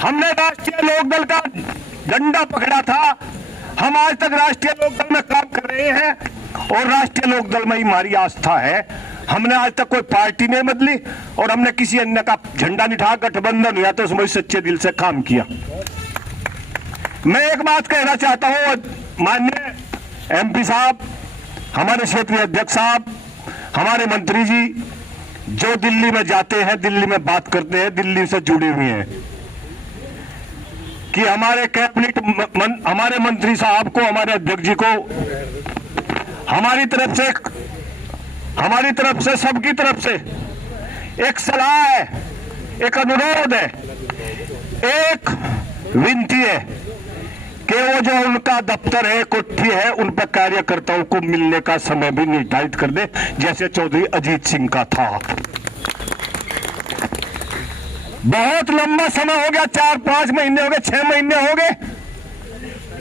हमने राष्ट्रीय लोकदल का डंडा पकड़ा था। हम आज तक राष्ट्रीय लोकदल में काम कर रहे हैं और राष्ट्रीय लोकदल में ही हमारी आस्था है। हमने आज तक कोई पार्टी नहीं बदली और हमने किसी अन्य का झंडा नहीं उठाया। गठबंधन हुआ तो उसमें सच्चे दिल से काम किया। मैं एक बात कहना चाहता हूं, माननीय एमपी साहब, हमारे क्षेत्रीय अध्यक्ष साहब, हमारे मंत्री जी जो दिल्ली में जाते हैं, दिल्ली में बात करते हैं, दिल्ली से जुड़े हुए हैं, कि हमारे कैबिनेट हमारे मंत्री साहब को, हमारे अध्यक्ष जी को हमारी तरफ से सबकी तरफ से एक सलाह है, एक अनुरोध है, एक विनती है कि वो जो उनका दफ्तर है, कुट्ठी है, उन पर कार्यकर्ताओं को मिलने का समय भी निर्धारित कर दे, जैसे चौधरी अजीत सिंह का था। बहुत लंबा समय हो गया, 4-5 महीने हो गए, 6 महीने हो गए,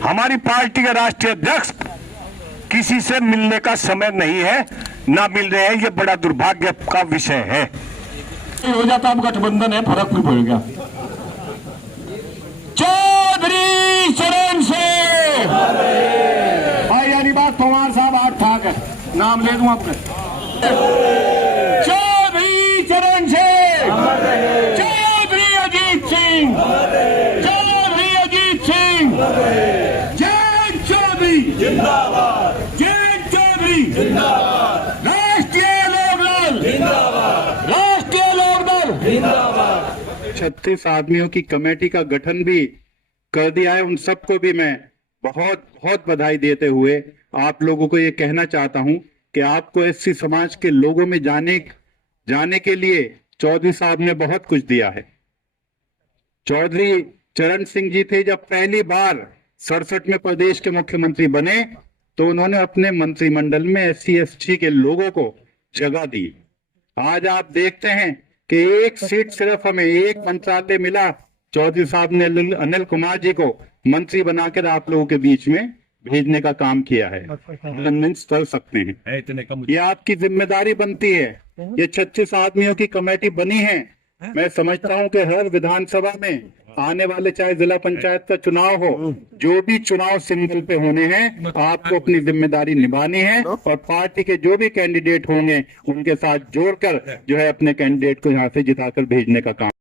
हमारी पार्टी के राष्ट्रीय अध्यक्ष किसी से मिलने का समय नहीं है, ना मिल रहे हैं। ये बड़ा दुर्भाग्य का विषय है। हो जाता अब गठबंधन है, फर्क नहीं पड़ेगा। चौधरी चरण सिंह भाई, यानी बात पवार साहब आठ ठाक है, नाम ले दूं आपने। चौधरी चरण सिंह, चौधरी अजीत सिंह, चौधरी अजीत सिंह, जय चौधरी जिंदाबाद, जय चौधरी जिंदाबाद, राष्ट्रीय लोकदल जिंदाबाद, राष्ट्रीय लोकदल जिंदाबाद। 36 आदमियों की कमेटी का गठन भी कर दिया है। उन सबको भी मैं बहुत बहुत बधाई देते हुए आप लोगों को ये कहना चाहता हूं कि आपको एससी समाज के लोगों में जाने के लिए चौधरी साहब ने बहुत कुछ दिया है। चौधरी चरण सिंह जी थे, जब पहली बार 67 में प्रदेश के मुख्यमंत्री बने तो उन्होंने अपने मंत्रिमंडल में एससी एसटी के लोगों को जगह दी। आज आप देखते हैं कि एक सीट सिर्फ हमें, एक मंत्रालय मिला, चौधरी साहब ने अनिल कुमार जी को मंत्री बनाकर आप लोगों के बीच में भेजने का काम किया है। कन्विंस कर सकते हैं, ये आपकी जिम्मेदारी बनती है। ये 36 आदमियों की कमेटी बनी है। मैं समझता हूं कि हर विधानसभा में आने वाले, चाहे जिला पंचायत का चुनाव हो, जो भी चुनाव सिंबल पे होने हैं, आपको अपनी जिम्मेदारी निभानी है और पार्टी के जो भी कैंडिडेट होंगे उनके साथ जोड़कर जो है अपने कैंडिडेट को यहाँ से जिताकर भेजने का काम।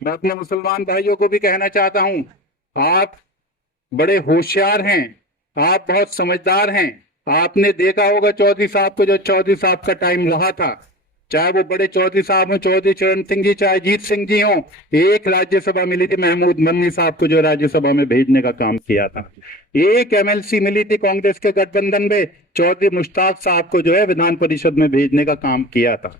मैं अपने मुसलमान भाइयों को भी कहना चाहता हूँ, आप बड़े होशियार हैं, आप बहुत समझदार हैं। आपने देखा होगा चौधरी साहब को, जो चौधरी साहब का टाइम रहा था, चाहे वो बड़े चौधरी साहब हो, चौधरी चरण सिंह जी, चाहे अजीत सिंह जी हो, एक राज्यसभा मिली थी महमूद मन्नी साहब को, जो राज्यसभा में भेजने का काम किया था। एक एमएलसी मिली थी कांग्रेस के गठबंधन में, चौधरी मुश्ताक साहब को जो है विधान परिषद में भेजने का काम किया था।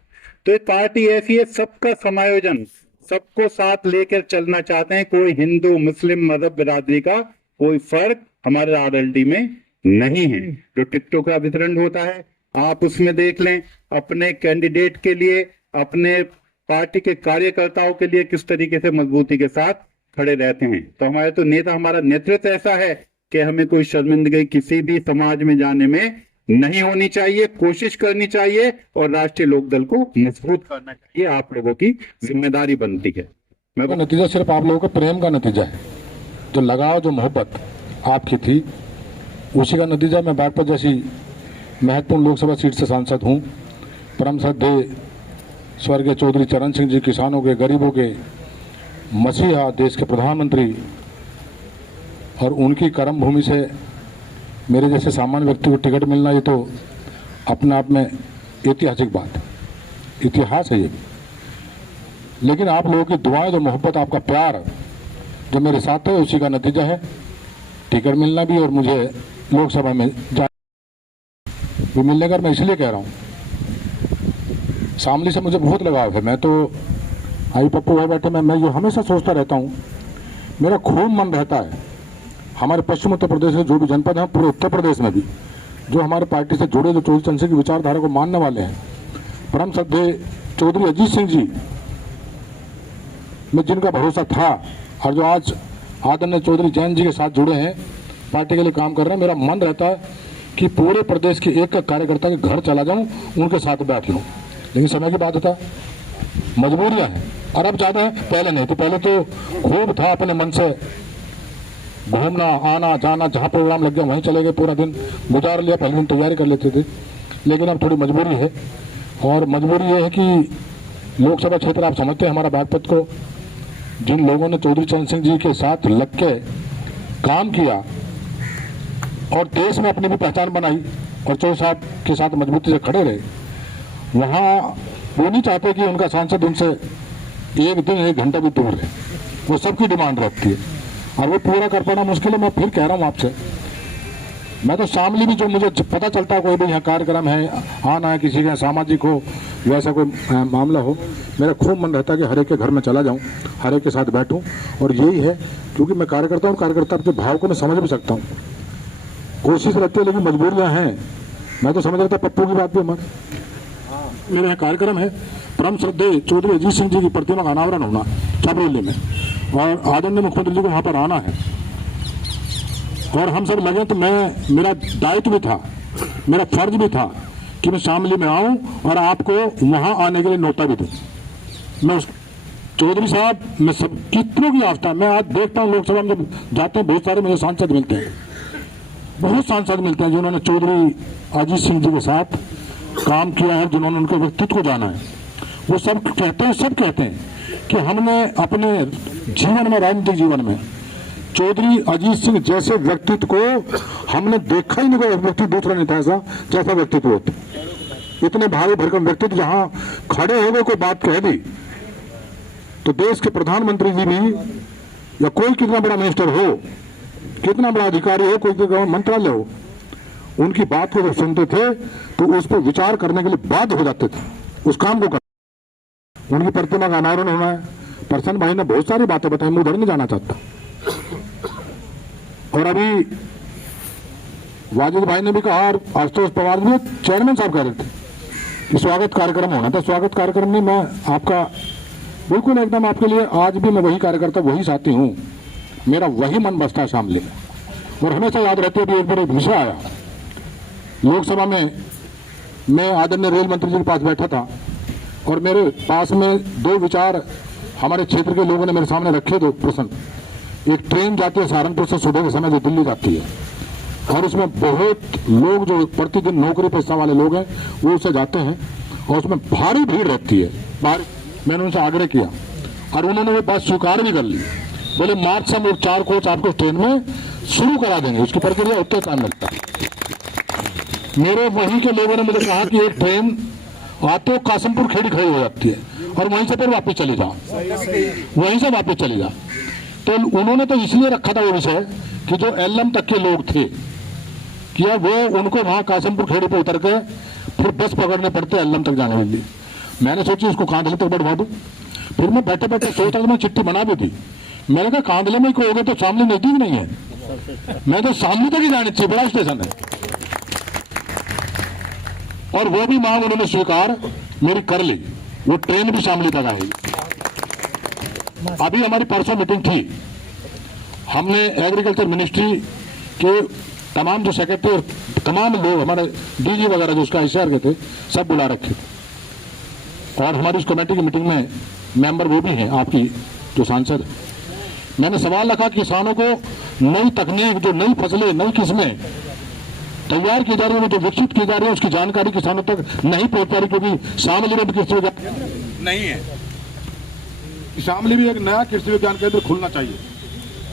तो एक पार्टी ऐसी है, सबका समायोजन, सबको साथ लेकर चलना चाहते हैं। कोई हिंदू मुस्लिम मजहब बिरादरी का कोई फर्क हमारे आरएलडी में नहीं है। जो टिकटों का वितरण होता है, आप उसमें देख लें, अपने कैंडिडेट के लिए, अपने पार्टी के कार्यकर्ताओं के लिए किस तरीके से मजबूती के साथ खड़े रहते हैं। तो हमारे तो नेता, हमारा नेतृत्व ऐसा है कि हमें कोई शर्मिंदगी किसी भी समाज में जाने में नहीं होनी चाहिए, कोशिश करनी चाहिए और राष्ट्रीय लोकदल को मजबूत करना चाहिए। आप लोगों की जिम्मेदारी बनती है। मेरे को नतीजा सिर्फ आप लोगों के प्रेम का नतीजा है, जो लगाव, जो मोहब्बत आपकी थी, उसी का नतीजा। मैं बागपत जैसी महत्वपूर्ण लोकसभा सीट से सांसद हूँ। परम श्रद्धेय स्वर्गीय चौधरी चरण सिंह जी, किसानों के, गरीबों के मसीहा, देश के प्रधानमंत्री, और उनकी कर्म भूमि से मेरे जैसे सामान्य व्यक्ति को टिकट मिलना, ये तो अपने आप में ऐतिहासिक बात है, इतिहास है ये। लेकिन आप लोगों की दुआएं, जो मोहब्बत, आपका प्यार जो मेरे साथ है, उसी का नतीजा है टिकट मिलना भी और मुझे लोकसभा में भी मिलने का। मैं इसलिए कह रहा हूँ, शामली से मुझे बहुत लगाव है। मैं तो आई पप्पू भाई बैठे, मैं ये हमेशा सोचता रहता हूँ, मेरा खूब मन रहता है हमारे पश्चिम उत्तर प्रदेश में जो भी जनपद हैं, पूरे उत्तर प्रदेश में भी जो हमारे पार्टी से जुड़े, जो चौधरी चरण सिंह की विचारधारा को मानने वाले हैं, परम श्रद्धेय चौधरी अजीत सिंह जी में जिनका भरोसा था और जो आज आदरणीय चौधरी जैन जी के साथ जुड़े हैं, पार्टी के लिए काम कर रहे हैं, मेरा मन रहता है कि पूरे प्रदेश के एक कार्यकर्ता के घर चला जाऊं, उनके साथ बैठ लूं। लेकिन समय की बात होता है, मजबूरियां हैं, और अब ज़्यादा है, पहले नहीं थी। पहले तो खूब था, अपने मन से घूमना आना जाना, जहाँ प्रोग्राम लग गया वहीं चले गए, पूरा दिन गुजार लिया, पहले दिन तैयारी कर लेते थे। लेकिन अब थोड़ी मजबूरी है, और मजबूरी ये है कि लोकसभा क्षेत्र आप समझते हैं हमारा बागपत को, जिन लोगों ने चौधरी चरण सिंह जी के साथ लग के काम किया और देश में अपनी भी पहचान बनाई और चौधरी साहब के साथ मजबूती से खड़े रहे, वहाँ वो नहीं चाहते कि उनका सांसद उनसे एक दिन 1 घंटा भी दूर रहे। वो सबकी डिमांड रहती है और वो पूरा कर पाना मुश्किल है। मैं फिर कह रहा हूँ आपसे, मैं तो शामली भी जो मुझे पता चलता है कोई भी यहाँ कार्यक्रम है, आना है किसी का सामाजिक हो, वैसा कोई मामला हो, मेरा खूब मन रहता है कि हर एक के घर में चला जाऊँ, हर एक के साथ बैठूँ। और यही है, क्योंकि मैं कार्यकर्ता हूँ, कार्यकर्ता के भाव को मैं समझ भी सकता हूँ, कोशिश रहती है, लेकिन मजबूरियाँ हैं। मैं तो समझ रहा था पप्पू की बात भी हमारे मेरे यहाँ कार्यक्रम है, परम श्रद्धेय चौधरी अजीत सिंह जी की प्रतिमा का अनावरण होना छबरौली में, और आदरणीय मुख्यमंत्री जी को वहाँ पर आना है, और हम सब लगे। तो मेरा दायित्व भी था, मेरा फर्ज भी था कि मैं शामली में आऊं और आपको वहां आने के लिए नोटा भी दूं। मैं उस चौधरी साहब, मैं सब कितनों की आस्था, मैं आज देखता हूं लोकसभा में जब जाते हैं बहुत सारे मुझे सांसद मिलते हैं, बहुत सांसद मिलते हैं जिन्होंने चौधरी अजीत सिंह जी के साथ काम किया है, जिन्होंने उनके व्यक्तित्व को जाना है। वो सब कहते हैं कि हमने अपने जीवन में, राजनीतिक जीवन में चौधरी अजीत सिंह जैसे व्यक्तित्व को हमने देखा ही नहीं, कोई व्यक्ति दूसरा नहीं था ऐसा जैसा व्यक्तित्व होता। इतने भारी भरकम व्यक्तित्व जहां खड़े हो गए, कोई बात कह दी तो देश के प्रधानमंत्री जी भी, या कोई कितना बड़ा मिनिस्टर हो, कितना बड़ा अधिकारी हो, कोई मंत्रालय हो, उनकी बात को जब सुनते थे तो उस पर विचार करने के लिए बाध्य हो जाते थे, उस काम को कर। उनकी प्रतिमा का अनावरण होना है, प्रसन्न भाई ने बहुत सारी बातें बताई, मैं उधर नहीं जाना चाहता। और अभी वाजिद भाई ने भी कहा, और आशुतोष पवार जी चेयरमैन साहब कह रहे थे कि स्वागत कार्यक्रम होना था। स्वागत कार्यक्रम में मैं आपका बिल्कुल एकदम आपके लिए, आज भी मैं वही कार्यकर्ता, वही साथी हूँ, मेरा वही मन बसता है शामली में। और हमेशा याद रहती है, अभी एक बार एक विषय आया लोकसभा में, मैं आदरणीय रेल मंत्री जी के पास बैठा था और मेरे पास में 2 विचार हमारे क्षेत्र के लोगों ने मेरे सामने रखे, 2 प्रश्न। एक ट्रेन जाती है सहारनपुर से सुबह के समय जो दिल्ली जाती है, और उसमें बहुत लोग जो प्रतिदिन नौकरी पेशा वाले लोग हैं वो उससे जाते हैं, और उसमें भारी भीड़ रहती है। मैंने उनसे आग्रह किया और उन्होंने वो बात स्वीकार भी कर ली। बोले मार्च से हम 4 कोच आपको ट्रेन में शुरू करा देंगे, उसकी प्रक्रिया उतना टाइम लगता है। मेरे वहीं के लोगों ने मुझे कहा कि एक ट्रेन आते कासिमपुर खेड़ी खड़ी हो जाती है और वहीं से फिर वापस चली जाओ, वहीं से वापस चली जाओ। तो उन्होंने तो इसलिए रखा था वो विषय कि जो एलएम तक के लोग थे, क्या वो उनको वहां कासिमपुर खेड़ी पे उतर के फिर बस पकड़ने पड़ते एलएम तक जाने के लिए। मैंने सोची उसको कांधले तक बढ़वा दूं। फिर मैं बैठे बैठे सोचा, मैं चिट्ठी बना भी थी, मैंने कहा कांधले में कोई हो गए तो शामली नजदीक नहीं है, मैं तो शामली तक ही जाने चाहिए, बड़ा स्टेशन है। और वो भी मांग उन्होंने स्वीकार मेरी कर ली, वो ट्रेन भी शामली तक आएगी। अभी हमारी परसों मीटिंग थी, हमने एग्रीकल्चर मिनिस्ट्री के तमाम जो सेक्रेटरी और तमाम लोग हमारे डीजी वगैरह जो उसका हिस्सा के थे सब बुला रखे थे, और हमारी उस कमेटी की मीटिंग में मेंबर वो भी हैं आपकी जो सांसद। मैंने सवाल रखा किसानों को नई तकनीक, जो नई फसलें, नई किस्में तैयार की जा रही है, जो विकसित की जा रही है, उसकी जानकारी किसानों तक नहीं पहुंच पा रही, क्योंकि शामली में भी कृषि विज्ञान नहीं है। शामली भी एक नया कृषि विज्ञान केंद्र खुलना चाहिए,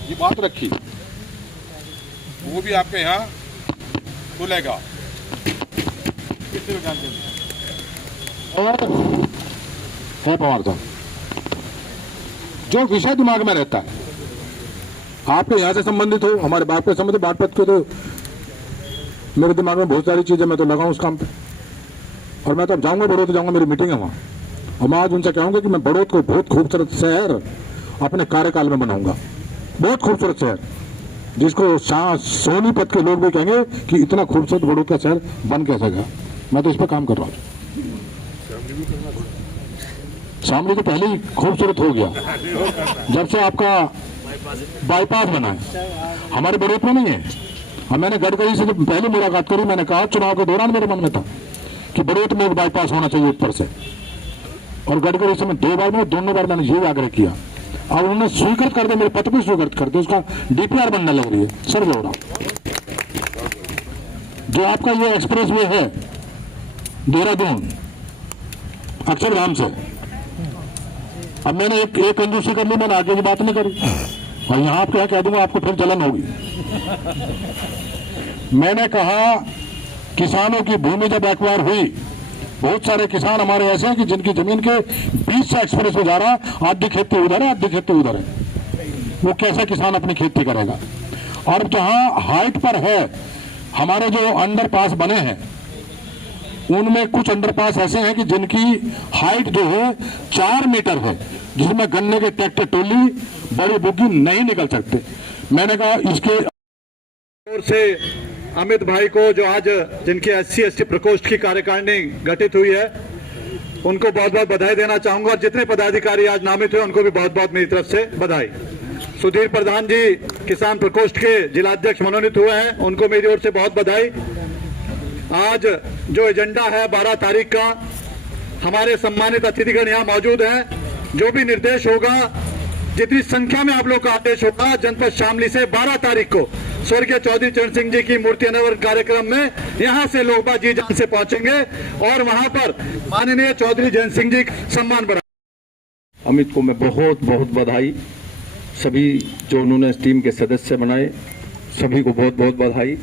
ये बात रखी, वो भी आपके यहाँ खुलेगा कृषि विज्ञान केंद्र। और है पवार साहब, जो विषय दिमाग में रहता है, आपके यहाँ से संबंधित हो, हमारे बाप के संबंधित, बागपत के, तो मेरे दिमाग में बहुत सारी चीजें, मैं तो लगाऊं उस काम पे। और मैं तो अब जाऊंगा बड़ौत, जाऊंगा, मेरी मीटिंग है वहाँ, और मैं आज उनसे कहूंगा कि मैं बड़ौत को बहुत खूबसूरत शहर अपने कार्यकाल में बनाऊंगा, बहुत खूबसूरत शहर, जिसको सोनीपत के लोग भी कहेंगे कि इतना खूबसूरत बड़ौत का शहर बन कैसे गया। मैं तो इस पर काम कर रहा हूँ। शामली तो पहले ही खूबसूरत हो गया जब से आपका बाईपास बना है, हमारे बड़ौत में नहीं है। और मैंने गडकरी से जब पहले मुलाकात करी, मैंने कहा चुनाव के दौरान मेरे मन में था कि बड़ौत में एक बाईपास होना चाहिए ऊपर से, और गडकरी से मैं 2 बार में, दोनों बार मैंने ये आग्रह किया। अब उन्होंने स्वीकृत कर दिया, मेरे पत्र भी स्वीकृत कर दिया, उसका डीपीआर बनने लग रही है, सर्वे हो रहा। जो आपका ये एक्सप्रेस वे है देहरादून अक्षरधाम से, अब मैंने एक कंजूसी कर ली, मैंने आगे की बात नहीं करी, और यहां आप क्या कह दूंगा, आपको फिर जलन होगी। मैंने कहा किसानों की भूमि जब एक्वायर हुई, बहुत सारे किसान हमारे ऐसे हैं कि जिनकी जमीन के बीच से एक्सप्रेस हो जा रहा, आधी खेती उधर है, आधी खेती उधर है, वो कैसा किसान अपनी खेती करेगा। और जहां हाइट पर है, हमारे जो अंडरपास बने हैं उनमें कुछ अंडरपास ऐसे हैं कि जिनकी हाइट जो है 4 मीटर है, जिसमें गन्ने के ट्रैक्टर ट्रॉली बड़ी बुग्गी नहीं निकल सकते। मैंने कहा इसके ओर से अमित भाई को, जो आज जिनकी SC/ST प्रकोष्ठ की कार्यकारिणी गठित हुई है, उनको बहुत बहुत बधाई देना चाहूंगा, और जितने पदाधिकारी आज नामित हुए उनको भी बहुत बहुत मेरी तरफ से बधाई। सुधीर प्रधान जी किसान प्रकोष्ठ के जिलाध्यक्ष मनोनीत हुए हैं, उनको मेरी ओर से बहुत बधाई। आज जो एजेंडा है 12 तारीख का, हमारे सम्मानित अतिथिगण यहाँ मौजूद हैं। जो भी निर्देश होगा, जितनी संख्या में आप लोग का आदेश होगा, जनपद शामली से 12 तारीख को स्वर्गीय चौधरी चरण सिंह जी की मूर्ति अनावरण कार्यक्रम में यहाँ से लोग जी जान से पहुंचेंगे और वहां पर माननीय चौधरी जयंत सिंह जी का सम्मान बढ़ा। अमित को मैं बहुत बहुत बधाई, सभी जो उन्होंने इस टीम के सदस्य बनाए सभी को बहुत बहुत बधाई।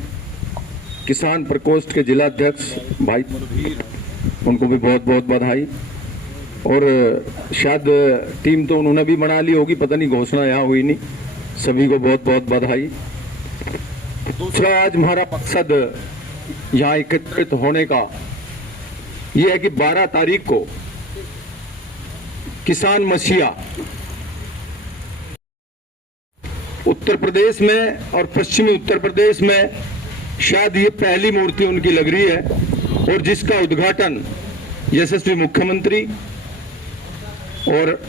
किसान प्रकोष्ठ के जिलाध्यक्ष भाई उनको भी बहुत बहुत बधाई, और शायद टीम तो उन्होंने भी बना ली होगी, पता नहीं, घोषणा यहाँ हुई नहीं। सभी को बहुत बहुत बधाई। दूसरा, आज हमारा मकसद यहाँ एकत्रित होने का ये है कि 12 तारीख को किसान मसीहा उत्तर प्रदेश में और पश्चिमी उत्तर प्रदेश में शायद ये पहली मूर्ति उनकी लग रही है, और जिसका उद्घाटन यशस्वी मुख्यमंत्री और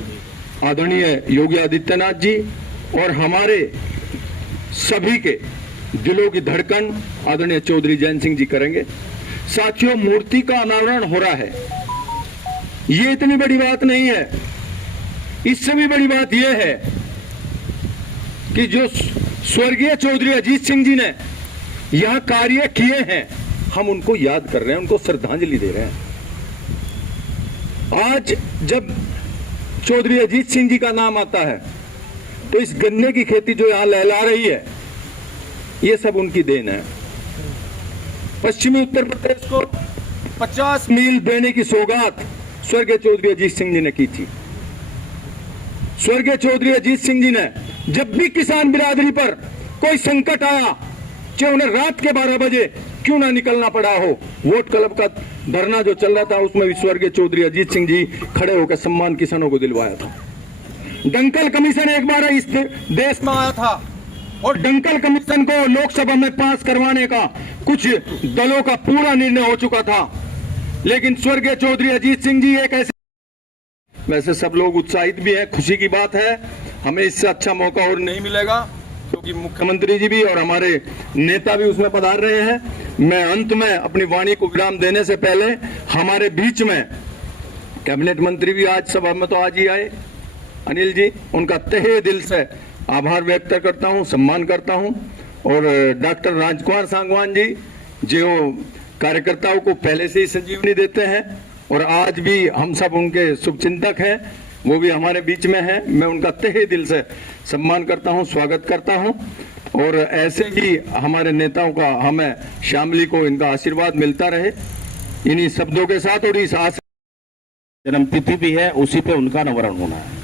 आदरणीय योगी आदित्यनाथ जी और हमारे सभी के दिलों की धड़कन आदरणीय चौधरी जयंत सिंह जी करेंगे। साथियों, मूर्ति का अनावरण हो रहा है, ये इतनी बड़ी बात नहीं है। इससे भी बड़ी बात यह है कि जो स्वर्गीय चौधरी अजीत सिंह जी ने यहां कार्य किए हैं, हम उनको याद कर रहे हैं, उनको श्रद्धांजलि दे रहे हैं। आज जब चौधरी अजीत सिंह जी का नाम आता है तो इस गन्ने की खेती जो यहां लहला रही है, ये सब उनकी देन है। पश्चिमी उत्तर प्रदेश को 50 मील देने की सौगात स्वर्गीय चौधरी अजीत सिंह जी ने की थी। स्वर्गीय चौधरी अजीत सिंह जी ने जब भी किसान बिरादरी पर कोई संकट आया, चाहे उन्हें रात के 12 बजे क्यों ना निकलना पड़ा हो, वोट क्लब का धरना जो चल रहा था उसमें भी स्वर्गीय चौधरी अजीत सिंह जी खड़े होकर सम्मान किसानों को दिलवाया था। डंकल कमीशन एक बार इस देश में आया था, और डंकल कमीशन को लोकसभा में पास करवाने का कुछ दलों का पूरा निर्णय हो चुका था, लेकिन स्वर्गीय चौधरी अजीत सिंह जी एक ऐसे, वैसे सब लोग उत्साहित भी हैं, खुशी की बात है। हमें इससे अच्छा मौका और नहीं मिलेगा, क्योंकि मुख्यमंत्री जी भी और हमारे नेता भी उसमें पधार रहे हैं। मैं अंत में अपनी वाणी को विराम देने से पहले हमारे बीच में कैबिनेट मंत्री भी आज सभा में तो आज ही आए, अनिल जी, उनका तहे दिल से आभार व्यक्त करता हूं, सम्मान करता हूं। और डॉक्टर राजकुमार सांगवान जी जो कार्यकर्ताओं को पहले से ही संजीवनी देते हैं और आज भी हम सब उनके शुभचिंतक हैं, वो भी हमारे बीच में हैं। मैं उनका तहे दिल से सम्मान करता हूं, स्वागत करता हूं, और ऐसे ही हमारे नेताओं का हमें शामली को इनका आशीर्वाद मिलता रहे। इन्हीं शब्दों के साथ और इस जन्मतिथि भी है, उसी पे उनका अनावरण होना है।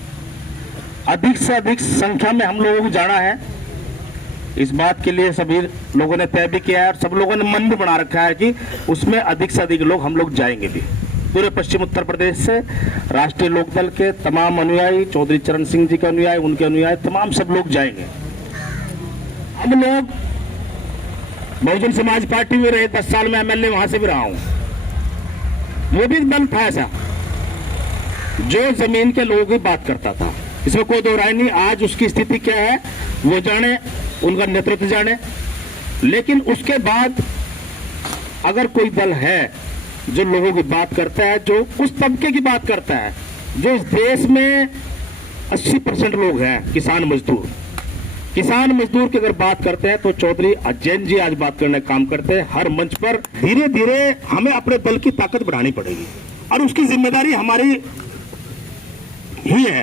अधिक से अधिक संख्या में हम लोगों को जाना है, इस बात के लिए सभी लोगों ने तय भी किया है और सब लोगों ने मन भी बना रखा है कि उसमें अधिक से अधिक लोग हम लोग जाएंगे भी। पूरे पश्चिम उत्तर प्रदेश से राष्ट्रीय लोकदल के तमाम अनुयायी, चौधरी चरण सिंह जी के अनुयायी, उनके अनुयायी, तमाम सब लोग जाएंगे। हम लोग बहुजन समाज पार्टी में रहे, 10 साल में एमएलए वहां से भी रहा हूं, वो भी बल था ऐसा जो जमीन के लोगों की बात करता था, इसमें कोई दो राय नहीं। आज उसकी स्थिति क्या है वो जाने, उनका नेतृत्व जाने, लेकिन उसके बाद अगर कोई दल है जो लोगों की बात करता है, जो उस तबके की बात करता है जो इस देश में 80% लोग हैं किसान मजदूर की अगर बात करते हैं तो चौधरी अजैन जी आज बात करने का काम करते हैं हर मंच पर। धीरे धीरे हमें अपने दल की ताकत बढ़ानी पड़ेगी और उसकी जिम्मेदारी हमारी ही है।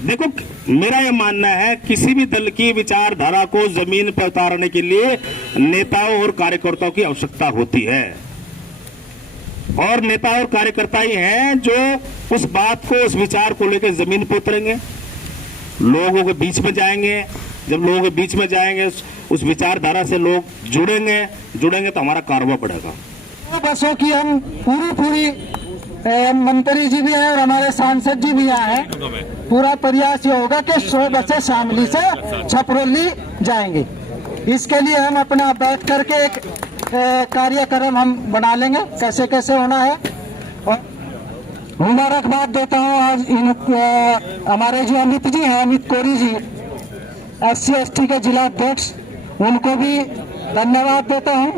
देखो, मेरा यह मानना है किसी भी दल की विचारधारा को जमीन पर उतारने के लिए नेताओं और कार्यकर्ताओं की आवश्यकता होती है, और नेता और कार्यकर्ता ही हैं जो उस बात को, उस विचार को लेकर जमीन पर उतरेंगे, लोगों के बीच में जाएंगे। जब लोगों के बीच में जाएंगे, उस विचारधारा से लोग जुड़ेंगे तो हमारा कारोबार बढ़ेगा। बसों की हम पूरी मंत्री जी भी हैं और हमारे सांसद जी भी आए हैं। पूरा प्रयास ये होगा कि 100 बसें शामली से छपरौली जाएंगी। इसके लिए हम अपना बैठ करके एक कार्यक्रम हम बना लेंगे कैसे कैसे होना है। और मुबारकबाद देता हूँ आज हमारे जो अमित जी हैं, अमित कोरी जी, SC/ST के जिला अध्यक्ष, उनको भी धन्यवाद देता हूँ।